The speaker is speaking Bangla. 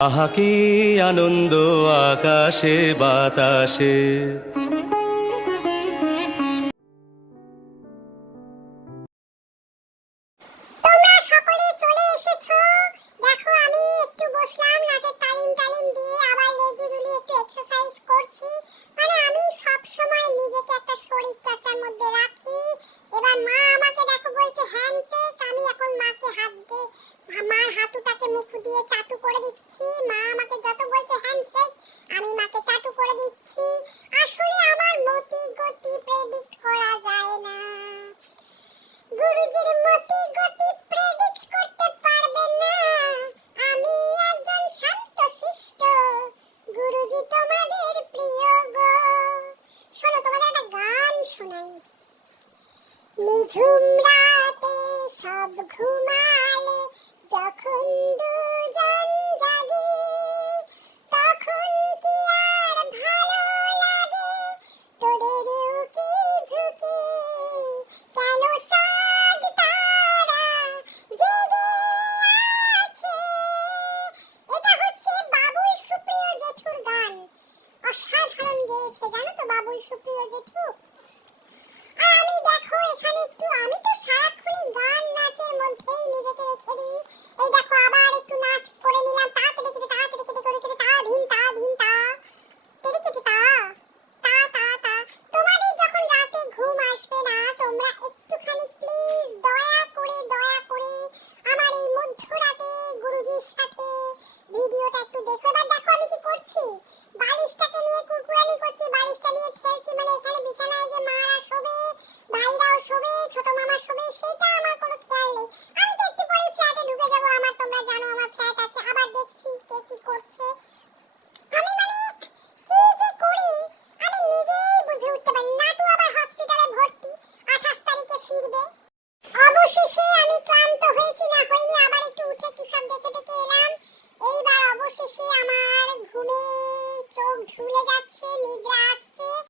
আহা কি আনন্দ আকাশে বাতাসে। তোমরা সকলে চলে এসেছো। দেখো আমি একটু বসলাম, নাচের তালিম দিয়ে আবার লেজু দুলিয়ে একটু এক্সারসাইজ করছি। মানে আমি সব সময় নিজেকে একটা শরীর চর্চার মধ্যে রাখি। এবার মা আমাকে দেখো বলছে হ্যান্ডশেক, আমি এখন মাকে হাত দিয়ে মার হাঁটুটাকে মুখ দিয়ে চাটু করে দিচ্ছি। মা আমাকে যত বলছে হ্যান্ডশেক, আমি মাকে চাটু করে দিচ্ছি। আসলে আমার মতি গতি প্রেডিক্ট করা যায় না। গুরুজির মতি গতি প্রেডিক্ট করতে পারবে না। আমি একজন শান্ত শিষ্ট গুরুজি, তোমাদের প্রিয় গো। শোনো, তোমাদের একটা গান শোনাই। নিঝুম রাতে সব ঘুমালে, যখন দুজন জাগে, তখন কি আর ভালো লাগে তোদের উকি ঝুঁকি? কেন চাঁদ তারা জেগে আছে? এটা হচ্ছে বাবুল সুপ্রিয় জেঠুর গান। অসাধারণ গেয়েছে জানো তো বাবুল সুপ্রিয় জেঠু। আর আমি দেখো এখানে একটু, আমি তো সারাক্ষণই গান নাচের মধ্যেই নিজেকে রেখে দিই। এই দেখো আবার একটু নাচ করে নিলাম। তাড়াতাড়ি করে তা ধিন তা তেরি কেটে তা তা তা তা। তোমাদের যখন রাতে ঘুম আসবে না, তোমরা একটুখানি প্লিজ দয়া করে আমার এই মধ্যরাতে গুরুজির সাথে ভিডিওটা একটু দেখো। এবার দেখো আমি কি করছি, বালিশটাকে নিয়ে কুরকুরানি করছি, বালিশটা নিয়ে ঠেলছি। মানে এখানে বিছানায় যে মারা শোবে, ভাইরাও শোবে, ছোট মামা শোবে, সেটা আমার কোনো খেয়াল নেই। আমি তো একটু পরে ফ্ল্যাটে ঢুকে যাবো। তোমরা জানো আমার ফ্ল্যাট আছে। আবার দেখছি কে কি করছে। আমি মানে কি যে করি আমি নিজেই বুঝে উঠতে পারি না। নাটু আবার হসপিটালে ভর্তি, 28 তারিখে ফিরবে। অবশেষে আমি ক্লান্ত হয়েছি না হইনি, আবার একটু উঠে কি সব দেখে এলাম। এইবার অবশেষে আমার ঘুমে চোখ ঝুলে যাচ্ছে।